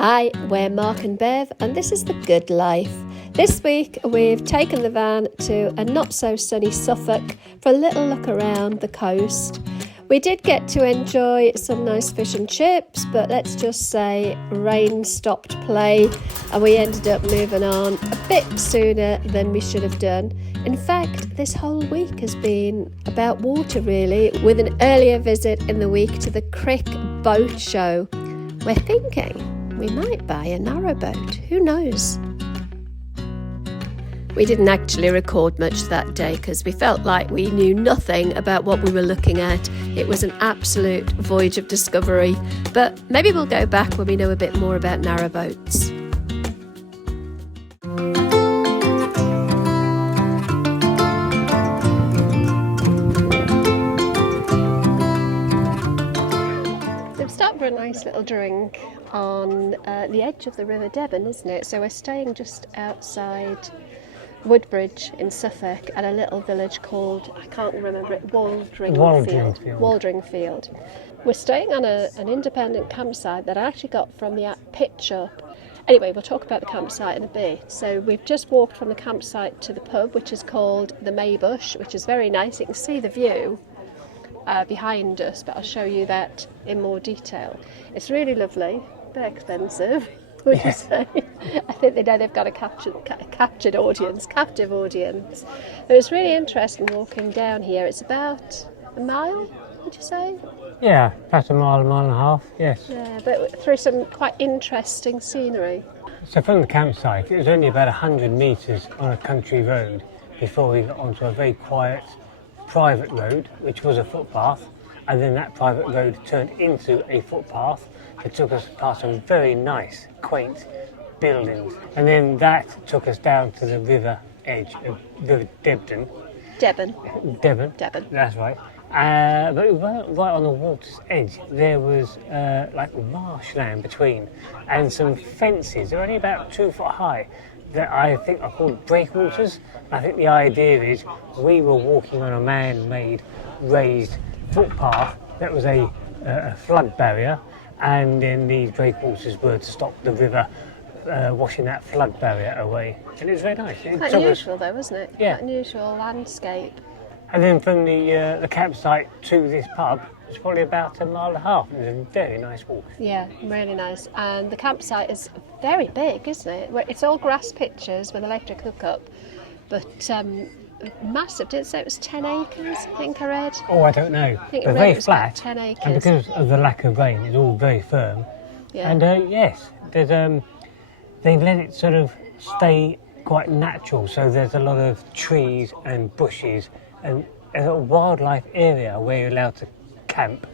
Hi, we're Mark and Bev, and this is The Good Life. This week we've taken the van to a not-so-sunny Suffolk for a little look around the coast. We did get to enjoy some nice fish and chips, but let's just say rain stopped play and we ended up moving on a bit sooner than we should have done. In fact, this whole week has been about water really, with an earlier visit in the week to the Crick Boat Show. We're thinking we might buy a narrowboat, who knows? We didn't actually record much that day because we felt like we knew nothing about what we were looking at. It was an absolute voyage of discovery, but maybe we'll go back when we know a bit more about narrowboats. A nice little drink on the edge of the River Devon, isn't it? So we're staying just outside Woodbridge in Suffolk at a little village called, I can't remember it, Waldringfield. We're staying on an independent campsite that I actually got from the app Pitch Up. Anyway, we'll talk about the campsite in a bit. So we've just walked from the campsite to the pub, which is called the Maybush, which is very nice. You can see the view behind us, but I'll show you that in more detail. It's really lovely, a bit expensive, would you say? I think they know they've got a captive audience. But it's really interesting walking down here. It's about a mile, would you say? Yeah, about a mile and a half, yes. Yeah, but through some quite interesting scenery. So from the campsite, it was only about 100 metres on a country road before we got onto a very quiet private road, which was a footpath, and then that private road turned into a footpath that took us past some very nice, quaint buildings. And then that took us down to the river edge of River Devon. Devon, that's right. But right on the water's edge, there was like marshland between, and some fences. They're only about 2 foot high, that I think are called breakwaters. I think the idea is we were walking on a man-made raised footpath that was a flood barrier, and then these breakwaters were to stop the river washing that flood barrier away. And it was very nice. Quite unusual though, wasn't it? Yeah. Quite unusual landscape. And then from the campsite to this pub, it's probably about a mile and a half. It was a very nice walk. Yeah, really nice. And the campsite is very big, isn't it? It's all grass pitches with electric hookup, but massive. Did it say it was 10 acres, I think I read? Oh, I don't know. I think it was very flat, 10 acres. And because of the lack of rain, it's all very firm. Yeah. And yes, there's they've let it sort of stay quite natural, so there's a lot of trees and bushes, and there's a wildlife area where you're allowed to camp,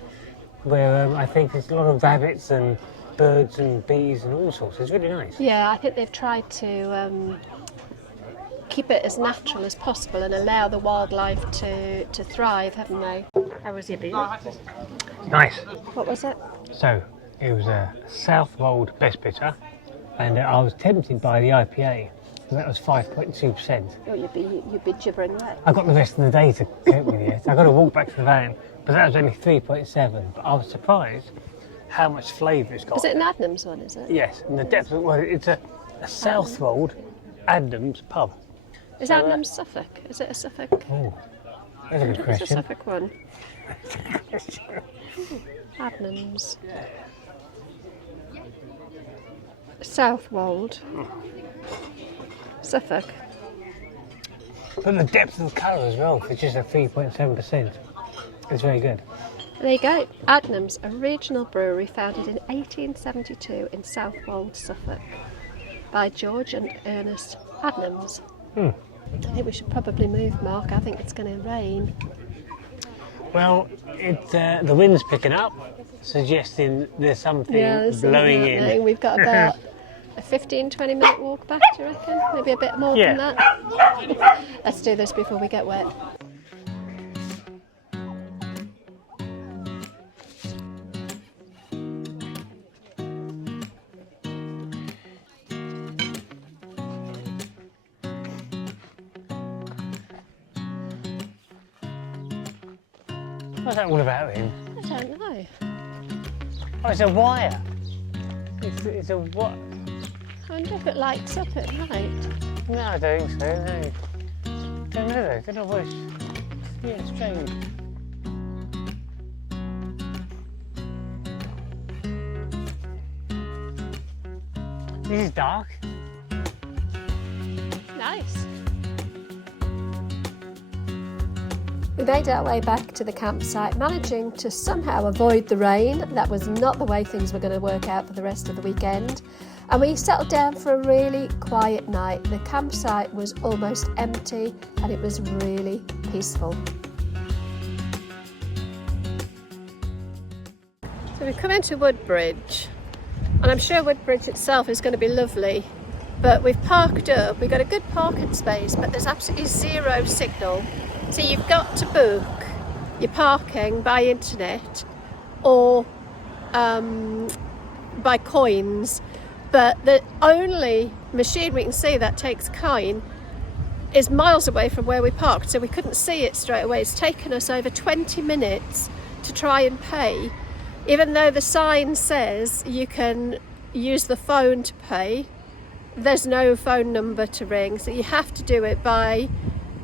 where I think there's a lot of rabbits and birds and bees and all sorts. It's really nice. Yeah, I think they've tried to keep it as natural as possible and allow the wildlife to thrive, haven't they? How was your beer? Nice. What was it? So, it was a South Wold Best Bitter, and I was tempted by the IPA, and that was 5.2%. Oh, you'd be gibbering wet. I got the rest of the day to cope with it. I got to walk back to the van, but that was only 3.7. But I was surprised how much flavour it's got. Is it an Adnams one, is it? Yes, and the depth of well, it's a Southwold Adnams pub. Is Adnams Suffolk? Is it a Suffolk? Oh, that's a good question. It's a Suffolk one. Adnams. Southwold. Suffolk. But the depth of the colour as well, for just a 3.7%. It's very good. There you go. Adnams, a regional brewery founded in 1872 in Southwold, Suffolk, by George and Ernest Adnams. I think we should probably move, Mark. I think it's going to rain. Well, the wind's picking up, suggesting there's something blowing in. We've got about a 15-20 minute walk back, do you reckon? Maybe a bit more than that. Let's do this before we get wet. What's that all about then? I don't know. Oh, it's a wire. It's a what? I wonder if it lights up at night. No, I don't think so, no. Don't know though, don't know what it's... Yeah, it's strange. This is dark. Nice. We made our way back to the campsite, managing to somehow avoid the rain. That was not the way things were going to work out for the rest of the weekend. And we settled down for a really quiet night. The campsite was almost empty and it was really peaceful. So we've come into Woodbridge, and I'm sure Woodbridge itself is going to be lovely, but we've parked up. We've got a good parking space, but there's absolutely zero signal. So you've got to book your parking by internet or by coins, but the only machine we can see that takes coin is miles away from where we parked, so we couldn't see it straight away. It's taken us over 20 minutes to try and pay, even though the sign says you can use the phone to pay. There's no phone number to ring, so you have to do it by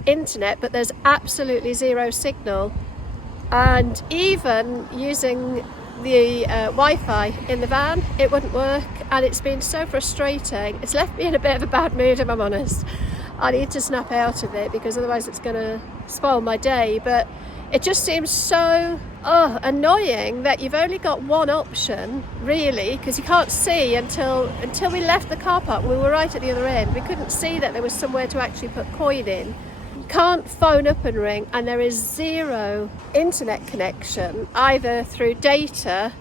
internet, but there's absolutely zero signal. And even using the Wi-Fi in the van, it wouldn't work, and it's been so frustrating. It's left me in a bit of a bad mood, if I'm honest. I need to snap out of it because otherwise it's going to spoil my day. But it just seems so annoying that you've only got one option, really, because you can't see until we left the car park. We were right at the other end. We couldn't see that there was somewhere to actually put coin in. You can't phone up and ring, and there is zero internet connection, either through data,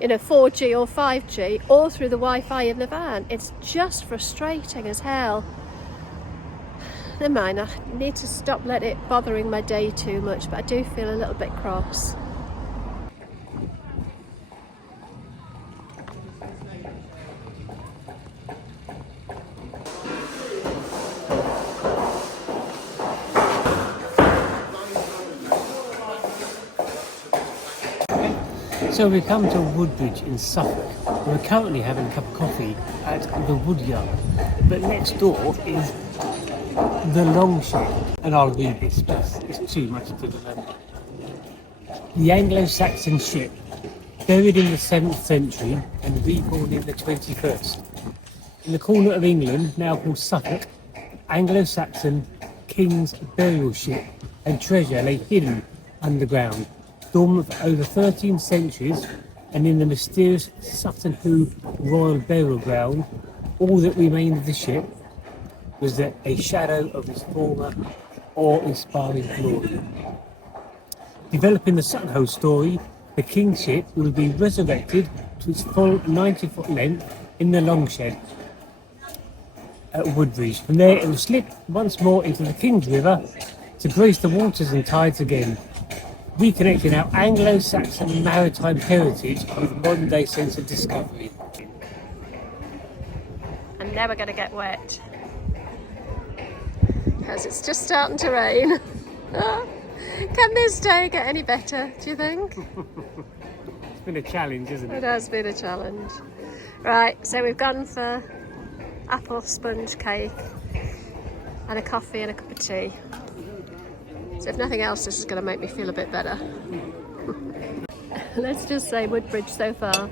4G or 5G, or through the Wi-Fi in the van. It's just frustrating as hell. Never mind, I need to stop letting it bothering my day too much, but I do feel a little bit cross. So we come to Woodbridge in Suffolk. We're currently having a cup of coffee at the Woodyard, but next door is the Long Shed, and I'll read this because it's too much to remember. The Anglo-Saxon ship, buried in the 7th century and reborn in the 21st. In the corner of England, now called Suffolk, Anglo-Saxon king's burial ship and treasure lay hidden underground, dormant for over 13 centuries, and in the mysterious Sutton Hoo Royal Burial Ground, all that remained of the ship was that a shadow of its former awe-inspiring glory. Developing the Sutton Hoo story, the King's ship will be resurrected to its full 90-foot length in the Long Shed at Woodbridge. From there it will slip once more into the King's River to grace the waters and tides again, reconnecting our Anglo-Saxon maritime heritage with a modern-day sense of discovery. And now we're going to get wet, because it's just starting to rain. Can this day get any better, do you think? It's been a challenge, isn't it? It has been a challenge. Right, so we've gone for apple sponge cake and a coffee and a cup of tea. So if nothing else, this is going to make me feel a bit better. Let's just say Woodbridge so far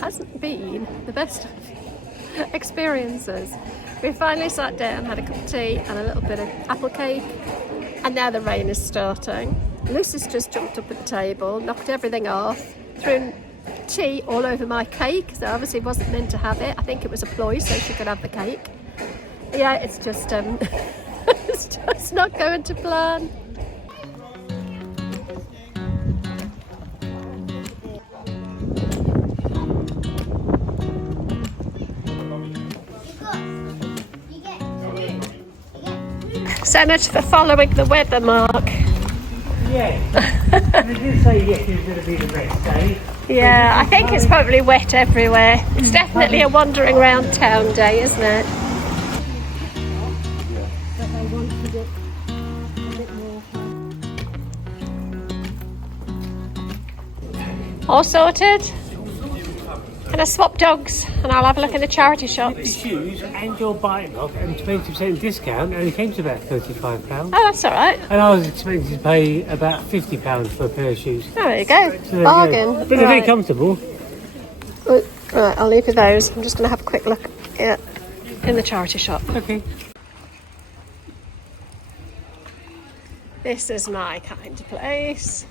hasn't been the best of experiences. We finally sat down, had a cup of tea and a little bit of apple cake, and now the rain is starting. Lucy's just jumped up at the table, knocked everything off, threw tea all over my cake, so obviously wasn't meant to have it. I think it was a ploy so she could have the cake. Yeah, it's just it's just not going to plan. So much for following the weather, Mark. Yeah. Did you say yes, it's going to be the next day? Yeah, I think it's probably wet everywhere. It's definitely a wandering around town day, isn't it? All sorted? Can going to swap dogs and I'll have a look in the charity The shops. shoes and your bike lock and 20% discount only came to about £35. Oh, that's all right. And I was expecting to pay about £50 for a pair of shoes. Oh, there you go. So there you Bargain. go. But they're very comfortable. Right, I'll leave you those. I'm just going to have a quick look in the charity shop. Okay. This is my kind of place.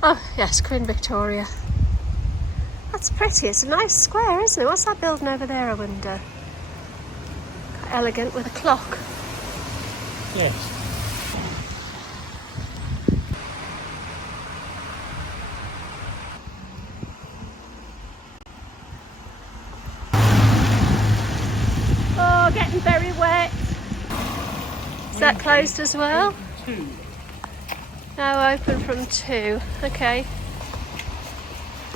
Oh, yes, Queen Victoria. That's pretty. It's a nice square, isn't it? What's that building over there, I wonder? Quite elegant with a clock. Yes. Oh, getting very wet. Is that closed as well? 2. No, open from 2. Okay.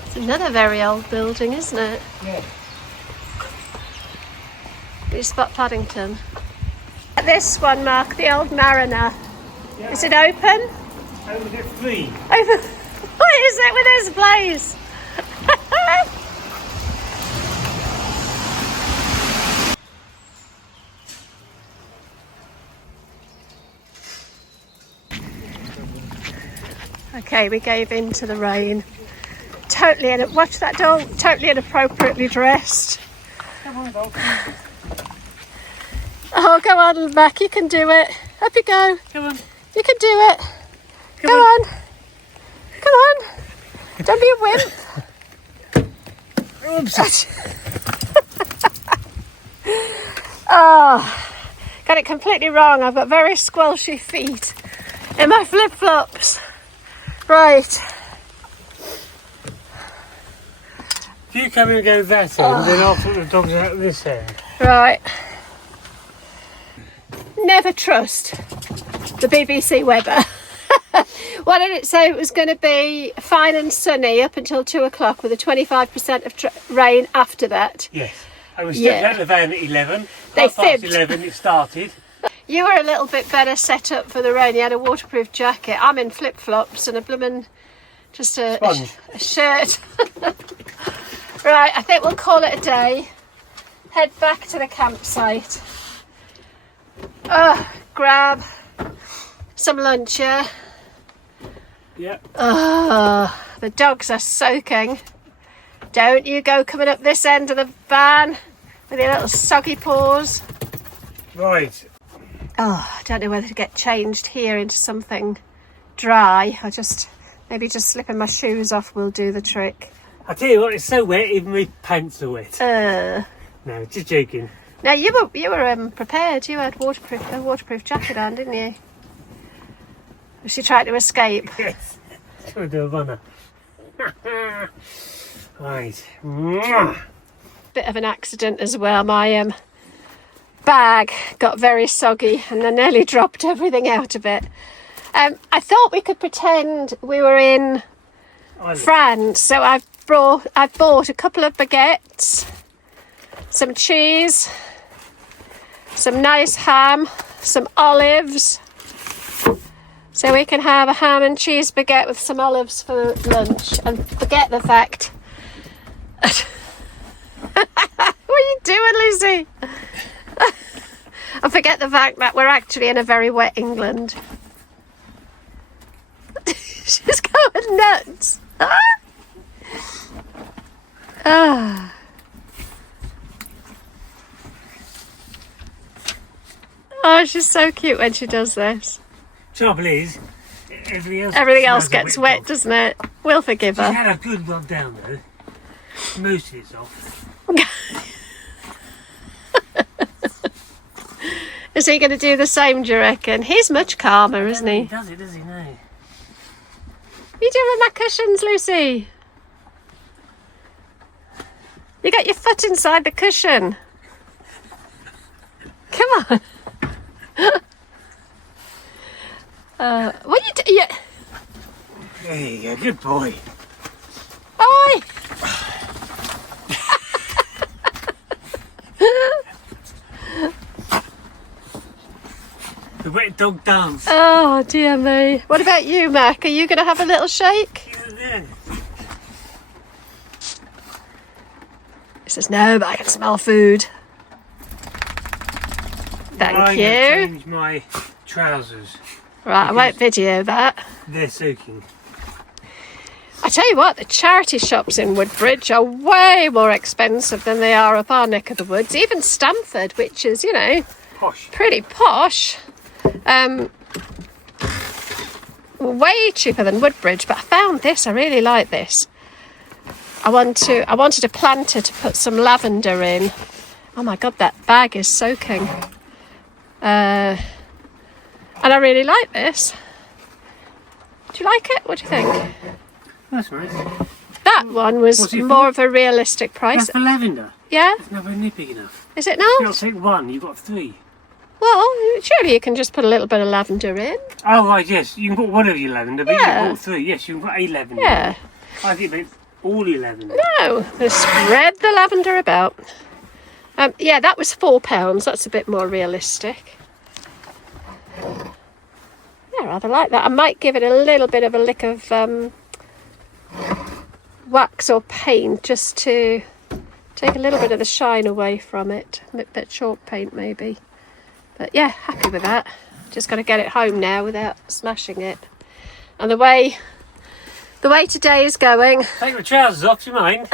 It's another very old building, isn't it? Yeah. You spot Paddington. This one, Mark, the old Mariner. Yeah. Is it open? Open at 3. Open. What is it with this place? Okay, we gave in to the rain. Totally, watch that dog, totally inappropriately dressed. Come on, dog. Oh, go on, Mac, you can do it. Up you go. Come on. You can do it. Go on. Come on. Don't be a wimp. Oops. Oh, got it completely wrong. I've got very squelchy feet in my flip-flops. Right. If you come in and go that end, then I'll put the dogs out this end. Right. Never trust the BBC weather. What did it say? It was going to be fine and sunny up until 2 o'clock with a 25% of rain after that. Yes. I was stepped out of the van at 11. They Half past fibbed. 11 it started. You were a little bit better set up for the rain. You had a waterproof jacket. I'm in flip-flops and a bloomin' just a shirt. Right, I think we'll call it a day. Head back to the campsite. Grab some lunch, yeah? Yep. The dogs are soaking. Don't you go coming up this end of the van with your little soggy paws. Right. Oh, I don't know whether to get changed here into something dry. Maybe just slipping my shoes off will do the trick. I tell you what, it's so wet, even my pants are wet. No, just joking. Now you were prepared. You had a waterproof jacket on, didn't you? Was she trying to escape? Yes. Trying to do a runner. Right. Bit of an accident as well. My bag got very soggy and I nearly dropped everything out of it. I thought we could pretend we were in France, so I've bought a couple of baguettes, some cheese, some nice ham, some olives, so we can have a ham and cheese baguette with some olives for lunch and forget the fact. What are you doing, Lucy? And forget the fact that we're actually in a very wet England. She's going nuts. Oh, she's so cute when she does this. Trouble is, everything else gets wet, doesn't it? We'll forgive her. She had a good rub down though. Most of it's off. Is he going to do the same, do you reckon? He's much calmer, isn't he? Does he now? You doing my cushions, Lucy? You got your foot inside the cushion. Come on. What are you doing? There you go, good boy. Oi! dog dance. Oh dear me. What about you, Mac? Are you going to have a little shake? He says no, but I can smell food. Thank I'm you. going to change my trousers. Right, I won't video that. They're soaking. I tell you what, the charity shops in Woodbridge are way more expensive than they are up our neck of the woods. Even Stamford, which is, you know, Posh. pretty posh. Way cheaper than Woodbridge, but I found this. I really like this. I wanted a planter to put some lavender in. Oh my god, that bag is soaking. And I really like this. Do you like it? What do you think? That's nice. That one was more of a realistic price. That's for lavender. Yeah? It's not very big enough. Is it I'll not? take one, you've got 3. Well, surely you can just put a little bit of lavender in. Oh, right, yes. You can put one of your lavender, but Yeah. you can put 3. Yes, you can put a lavender. Yeah. I think it's all your lavender. No, just spread the lavender about. Yeah, that was £4. That's a bit more realistic. Yeah, I rather like that. I might give it a little bit of a lick of wax or paint just to take a little bit of the shine away from it. A bit chalk paint maybe. But yeah, happy with that. Just got to get it home now without smashing it. And the way today is going, Take the trousers off, do you mind?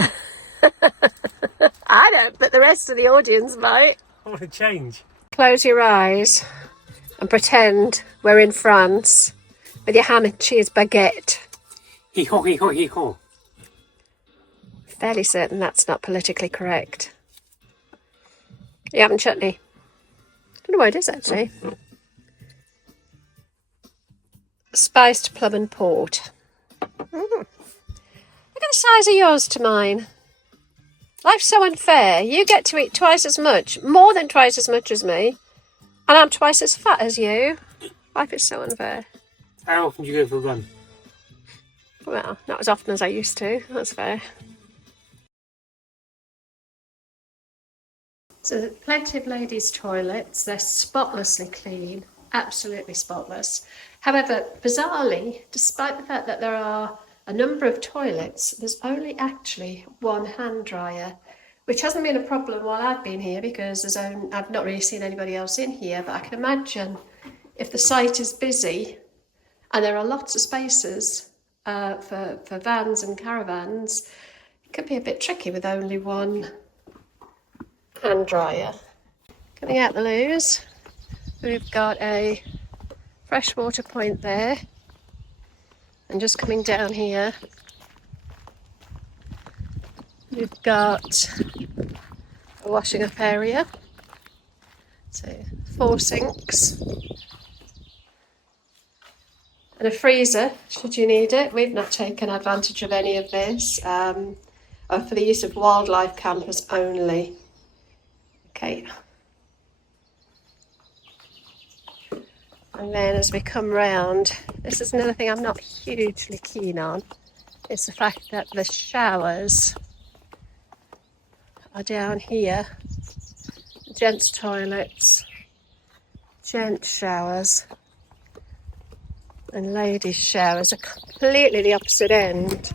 I don't, but the rest of the audience might. I want to change. Close your eyes and pretend we're in France with your ham and cheese baguette. Hee-haw, hee-haw, hee-haw. Fairly certain that's not politically correct. You having chutney? I don't know what it is actually. Spiced plum and port. Look at the size of yours to mine. Life's so unfair. You get to eat twice as much, more than twice as much as me, and I'm twice as fat as you. Life is so unfair. How often do you go for a run? Well, not as often as I used to. That's fair. So plenty of ladies' toilets. They're spotlessly clean, absolutely spotless. However, bizarrely, despite the fact that there are a number of toilets, there's only actually one hand dryer, which hasn't been a problem while I've been here because I've not really seen anybody else in here, but I can imagine if the site is busy and there are lots of spaces for vans and caravans, it could be a bit tricky with only one hand dryer. Coming out the loos, we've got a freshwater point there, and just coming down here we've got a washing up area, so 4 sinks and a freezer should you need it. We've not taken advantage of any of this, for the use of wildlife campers only. Okay. And then as we come round, this is another thing I'm not hugely keen on, is the fact that the showers are down here. Gents' toilets, gents' showers, and ladies' showers are completely the opposite end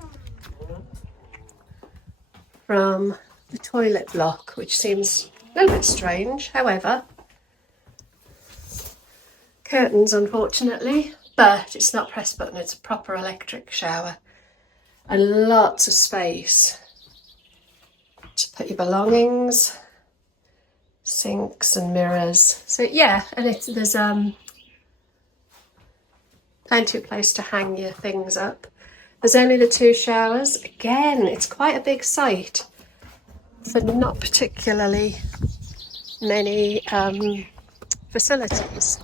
from the toilet block, which seems a little bit strange. However, curtains unfortunately, but it's not press button, it's a proper electric shower and lots of space to put your belongings, sinks and mirrors. So yeah, and there's plenty of place to hang your things up. There's only the 2 showers. Again, it's quite a big site for not particularly many facilities.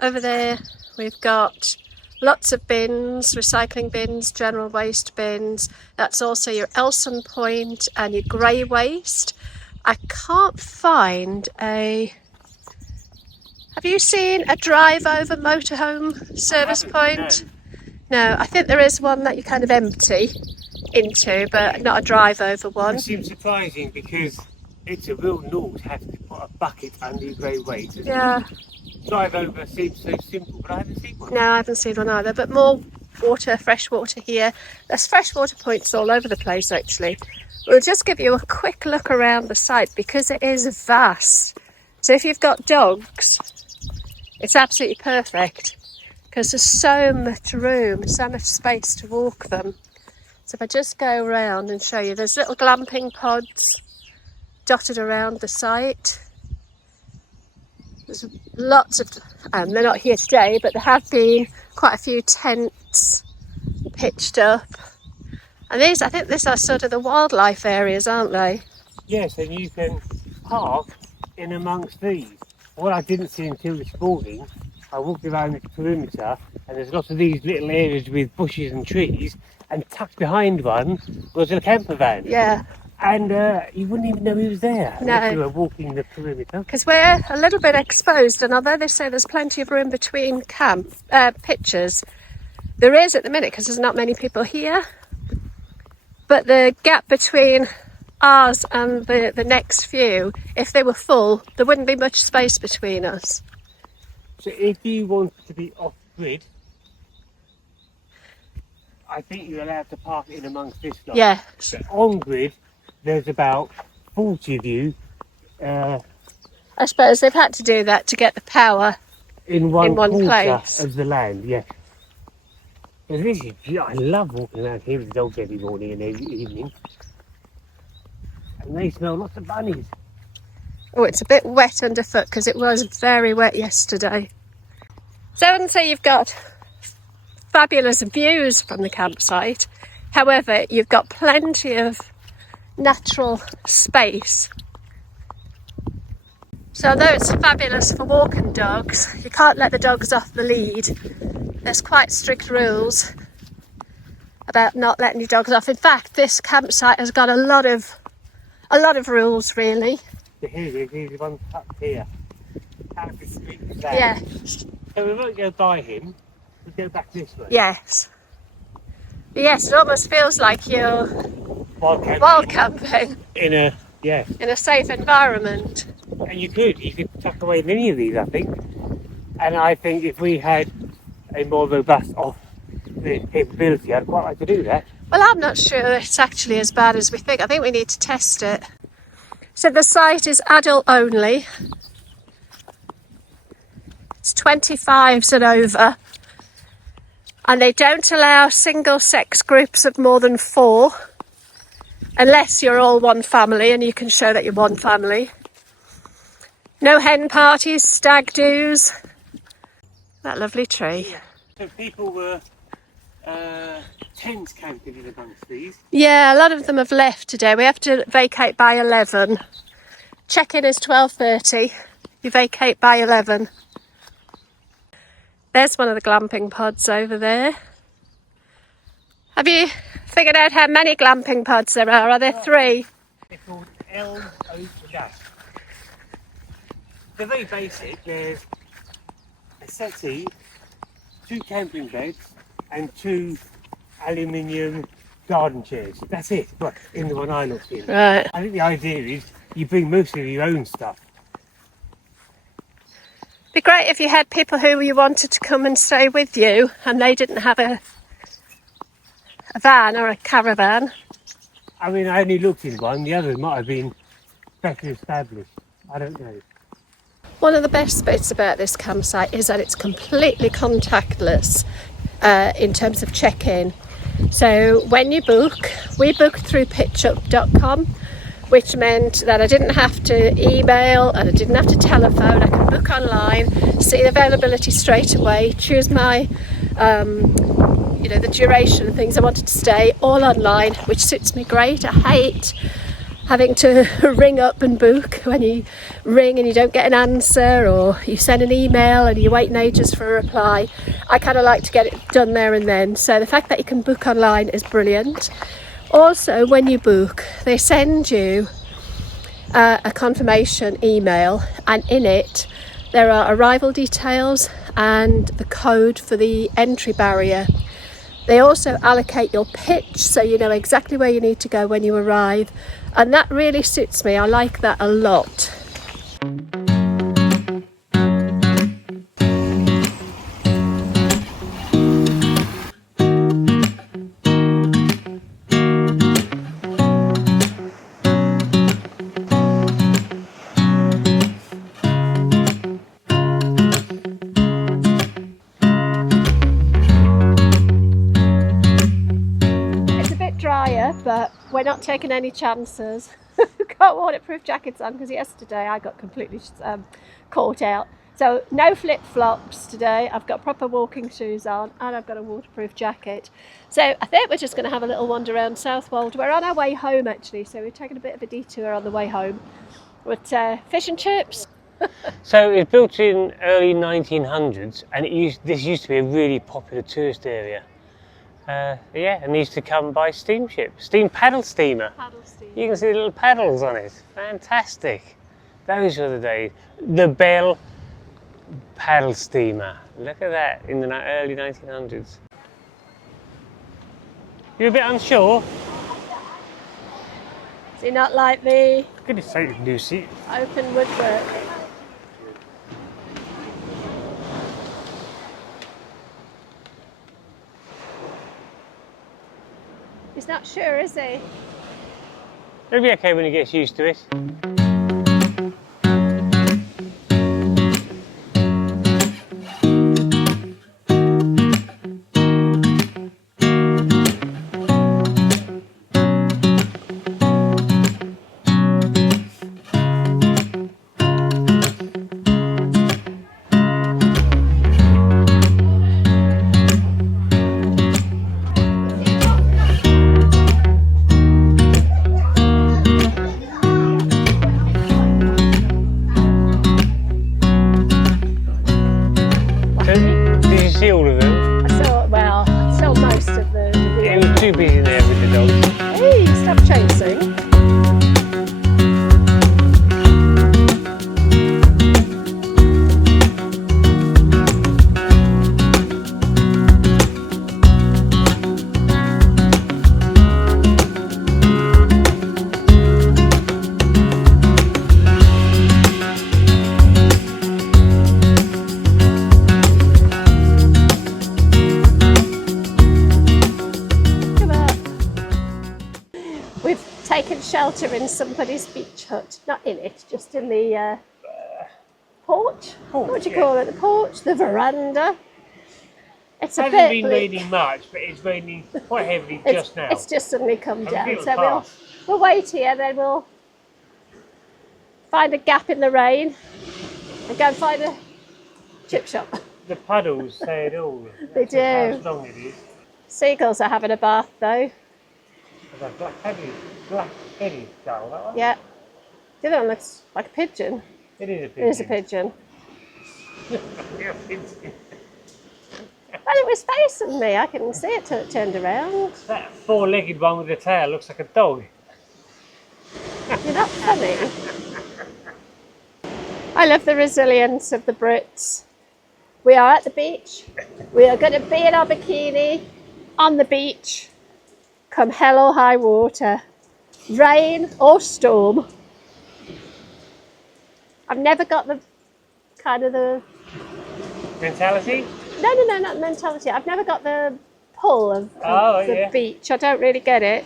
Over there we've got lots of bins, recycling bins, general waste bins. That's also your Elson point and your grey waste. I can't find a... Have you seen a drive over motorhome service point? No, I think there is one that you kind of empty into, but not a drive over one. It seems surprising because it's a real norm to have to put a bucket under your great weight. Yeah. Drive over seems so simple, but I haven't seen one. No, I haven't seen one either, but more water, fresh water here. There's freshwater points all over the place actually. We'll just give you a quick look around the site because it is vast. So if you've got dogs, it's absolutely perfect because there's so much room, so much space to walk them. So if I just go around and show you, there's little glamping pods dotted around the site. There's lots of, they're not here today, but there have been quite a few tents pitched up. And these, I think these are sort of the wildlife areas, aren't they? Yes, and you can park in amongst these. What I didn't see until this morning, I walked around this perimeter and there's lots of these little areas with bushes and trees, and tucked behind one was a campervan. Yeah. And you wouldn't even know he was there if you were walking the perimeter. Because we're a little bit exposed, and although they say there's plenty of room between pitches, there is at the minute because there's not many people here. But the gap between ours and the next few, if they were full, there wouldn't be much space between us. So if you want to be off-grid, I think you're allowed to park in amongst this lot. Yeah. So on-grid, there's about 40 of you. I suppose they've had to do that to get the power in one quarter place of the land, yeah. And this is, I love walking around here with the dogs every morning and every evening. And they smell lots of bunnies. Oh, it's a bit wet underfoot because it was very wet yesterday. So I wouldn't say you've got fabulous views from the campsite. However, you've got plenty of natural space. So although it's fabulous for walking dogs, you can't let the dogs off the lead. There's quite strict rules about not letting your dogs off. In fact, this campsite has got a lot of rules, really. So here's the one tucked here. How's the street there? Yeah. So we won't go by him. We'll go back this way. Yes. Yes, it almost feels like you're wild camping in a safe environment. And you could tuck away in any of these, I think. And I think if we had a more robust off-grid capability, I'd quite like to do that. Well, I'm not sure it's actually as bad as we think. I think we need to test it. So the site is adult only. It's 25s and over. And they don't allow single-sex groups of more than 4. Unless you're all one family and you can show that you're one family. No hen parties, stag do's. That lovely tree. Yeah. So people were tent camping in amongst these. Yeah, a lot of them have left today. We have to vacate by 11. Check-in is 12:30. You vacate by 11. There's one of the glamping pods over there. Have you figured out how many glamping pods there are? Are there 3? They're called Elm, Oak and Ash. They're very basic. There's a settee, 2 camping beds and 2 aluminium garden chairs. That's it, but in the one I looked in. Right. I think the idea is you bring most of your own stuff. It'd be great if you had people who you wanted to come and stay with you and they didn't have a van or a caravan. I mean, I only looked in one. The others might have been better established. I don't know. One of the best bits about this campsite is that it's completely contactless in terms of check-in. So when you book, we booked through pitchup.com, which meant that I didn't have to email and I didn't have to telephone. I could book online, see the availability straight away, choose my, the duration and things I wanted to stay, all online, which suits me great. I hate having to ring up and book when you ring and you don't get an answer, or you send an email and you're waiting ages for a reply. I kind of like to get it done there and then. So the fact that you can book online is brilliant. Also, when you book, they send you a confirmation email, and in it there are arrival details and the code for the entry barrier. They also allocate your pitch, so you know exactly where you need to go when you arrive, and that really suits me. I like that a lot. Drier, but we're not taking any chances. Got waterproof jackets on because yesterday I got completely caught out. So no flip-flops today. I've got proper walking shoes on and I've got a waterproof jacket. So I think we're just going to have a little wander around Southwold. We're on our way home actually, so we're taking a bit of a detour on the way home. But fish and chips. So it was built in early 1900s, and this used to be a really popular tourist area. Yeah, and used to come by steamship, paddle steamer. Paddle steamer. You can see the little paddles on it. Fantastic. Those were the days. The Bell paddle steamer. Look at that in the early 1900s. You're a bit unsure? Is it not like the For goodness sake, Lucy. open woodwork? He's not sure, is he? It'll be okay when he gets used to it. Did you see all of them? I saw most of the It was too busy there with the dogs. Hey, stop chasing. Taken shelter in somebody's beach hut, not in it, just in the porch. What do you call it? The porch, the veranda. It's a bit. It hasn't been raining much, but it's raining quite heavily just now. It's just suddenly come down, so we'll wait here. Then we'll find a gap in the rain and go and find a chip shop. The puddles say it all. They do. How strong it is. Seagulls are having a bath though. Black-headed gull, that one? Yeah. The other one looks like a pigeon. It is a pigeon. It is a pigeon. Yeah, pigeon. Well, it was facing me. I couldn't see it till it turned around. That four-legged one with the tail looks like a dog. You're not funny. I love the resilience of the Brits. We are at the beach. We are going to be in our bikini on the beach. Come hell or high water, rain or storm. I've never got the kind of the Mentality? No, not mentality. I've never got the pull of the beach. I don't really get it.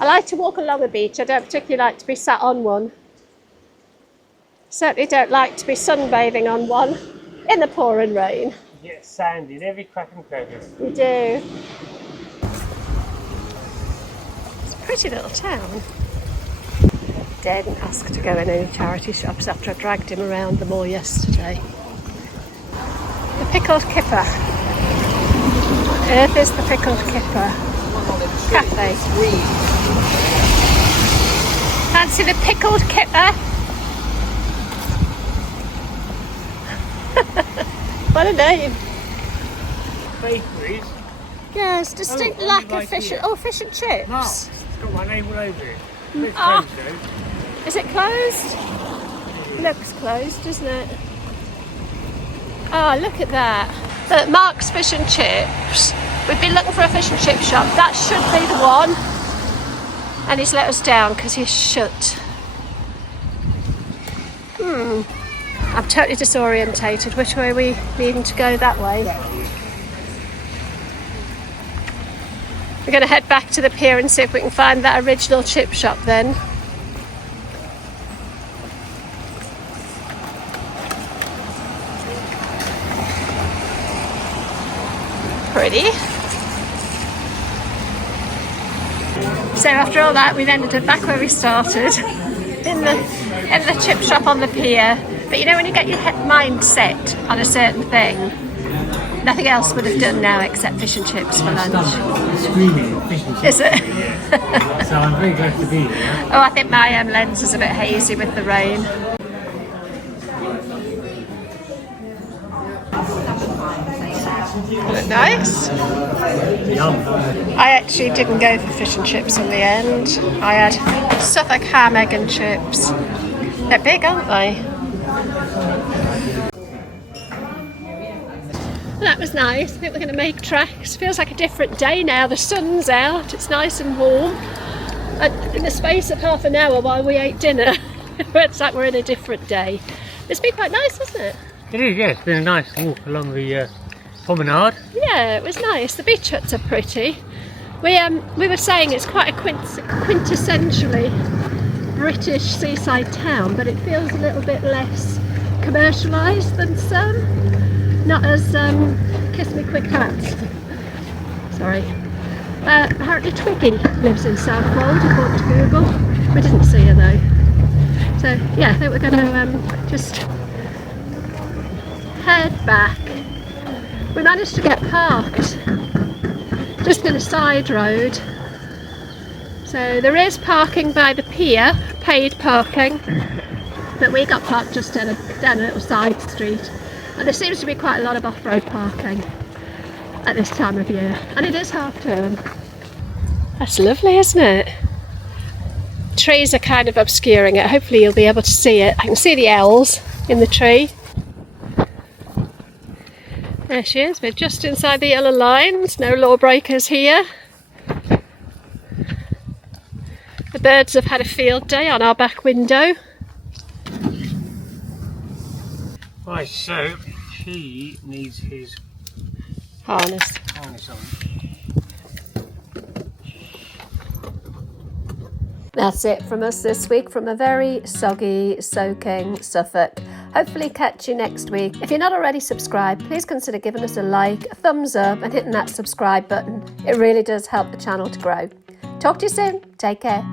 I like to walk along a beach. I don't particularly like to be sat on one. Certainly don't like to be sunbathing on one in the pouring rain. You get sand in every crack and crevice. You do. Pretty little town. Daren't ask to go in any charity shops after I dragged him around them all yesterday. The pickled kipper. What on earth is the pickled kipper? Cafe. Fancy the pickled kipper? What a name. Bakeries? Yes, distinct lack of fish. Fish and chips. No, it's got my name all over it. It's Ah. closed though. Is it closed? Looks closed, doesn't it? Oh, look at that. The Mark's Fish and Chips. We've been looking for a fish and chip shop. That should be the one. And he's let us down because he's shut. I'm totally disorientated. Which way are we needing to go? That way? We're going to head back to the pier and see if we can find that original chip shop then. Pretty. So after all that, we've ended up back where we started, in the chip shop on the pier. But you know, when you get your mind set on a certain thing, nothing else would have done now except fish and chips for lunch. Screaming fish and chips. Is it? So I'm very glad to be here. Oh, I think my lens is a bit hazy with the rain. Look nice. Yum. I actually didn't go for fish and chips in the end. I had Suffolk ham, egg and chips. They're big, aren't they? That was nice. I think we're going to make tracks. Feels like a different day now. The sun's out. It's nice and warm. And in the space of half an hour while we ate dinner, it's like we're in a different day. It's been quite nice, hasn't it? It is, yes. It's been a nice walk along the promenade. Yeah, it was nice. The beach huts are pretty. We were saying it's quite a quintessentially British seaside town, but it feels a little bit less commercialised than some. Not as kiss me quick hats. Sorry. Apparently Twiggy lives in Southwold, according to Google. We didn't see her though. So yeah, I think we're going to just head back. We managed to get parked just in a side road. So there is parking by the pier, paid parking, but we got parked just down a little side street. And there seems to be quite a lot of off-road parking at this time of year. And it is half term. That's lovely, isn't it? Trees are kind of obscuring it. Hopefully you'll be able to see it. I can see the owls in the tree. There she is. We're just inside the yellow lines. No lawbreakers here. The birds have had a field day on our back window. Right, so he needs his Harness. on. That's it from us this week from a very soggy, soaking Suffolk. Hopefully catch you next week. If you're not already subscribed, please consider giving us a like, a thumbs up and hitting that subscribe button. It really does help the channel to grow. Talk to you soon. Take care.